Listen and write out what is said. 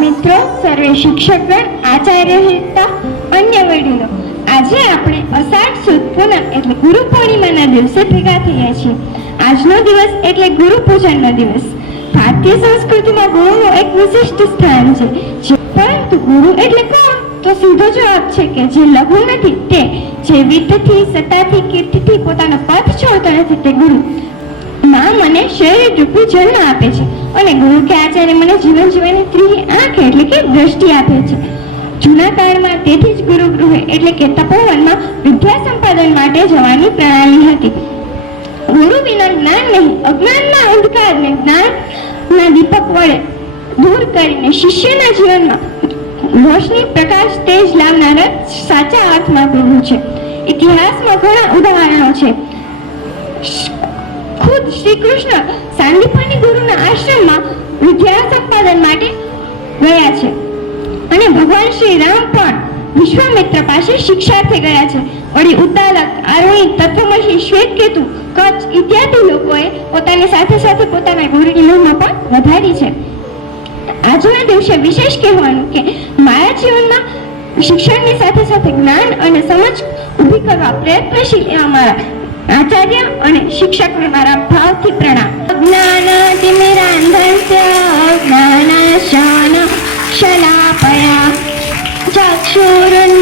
મિત્રો, સર્વે શિક્ષકગણ, આચાર્ય, અન્ય વડીલો, આજે આપણે અષાઢ સુદ પૂનમ એટલે ગુરુ પૂર્ણિમાના દિવસે ભેગા થયા છીએ. આજનો દિવસ એટલે ગુરુ પૂજનનો દિવસ. ભારતીય સંસ્કૃતિમાં ગુરુનું એક વિશિષ્ટ સ્થાન છે. પરંતુ ગુરુ એટલે કોણ? તો સીધો જવાબ છે કે જે લઘુ નથી તે, જે વિદ્યાથી, સત્તાથી, કીર્તિથી પોતાનો પથ છોડતો નથી તે ગુરુ. માં મને શરીર રૂપી જન્મ આપે છે અને ગુરુ કે આચાર્ય મને જીવન જીવવાની ત્રીજી આંખ એટલે કે દ્રષ્ટિ આપે છે. જૂના કાળમાં તેથી જ ગુરુ ગૃહે એટલે કે તપોવનમાં વિદ્યા સંપાદન માટે જવાની પ્રણાલી હતી. ગુરુ વિના જ્ઞાન નહીં, અજ્ઞાનના અંધકારને જ્ઞાનના દીપક વડે દૂર કરીને શિષ્યના જીવનમાં રોશની, પ્રકાશ, તેજ લાવનારા સાચા અર્થમાં ગુરુ છે. ઇતિહાસમાં ઘણા ઉદાહરણો છે. ખુદ શ્રી કૃષ્ણ સાંદીપની ગુરુના આશ્રમમાં વિદ્યા સંપાદન માટે ગયા છે અને ભગવાન શ્રી રામ પણ વિશ્વામિત્ર પાસે શિક્ષાર્થે ગયા છે. વળી ઉદ્દાલક, આરોહી, તત્વમસી, શ્વેતકેતુ, કચ્છ ઇત્યાદિ લોકોએ પોતાની સાથે સાથે પોતાના ગુરુની મહિમા પણ વધારી છે. આજના દિવસે વિશેષ કહેવાનું કે મારા જીવનમાં શિક્ષણની સાથે સાથે જ્ઞાન અને સમજ ઊભી કરવા પ્રયત્નશીલ એવા મારા આચાર્ય અને શિક્ષકને મારા ભાવથી પ્રણામ. જ્ઞાનાતિમિરાંધસ્ય જ્ઞાનાશાન શલાપયા ચક્ષુરુન્મિલિતં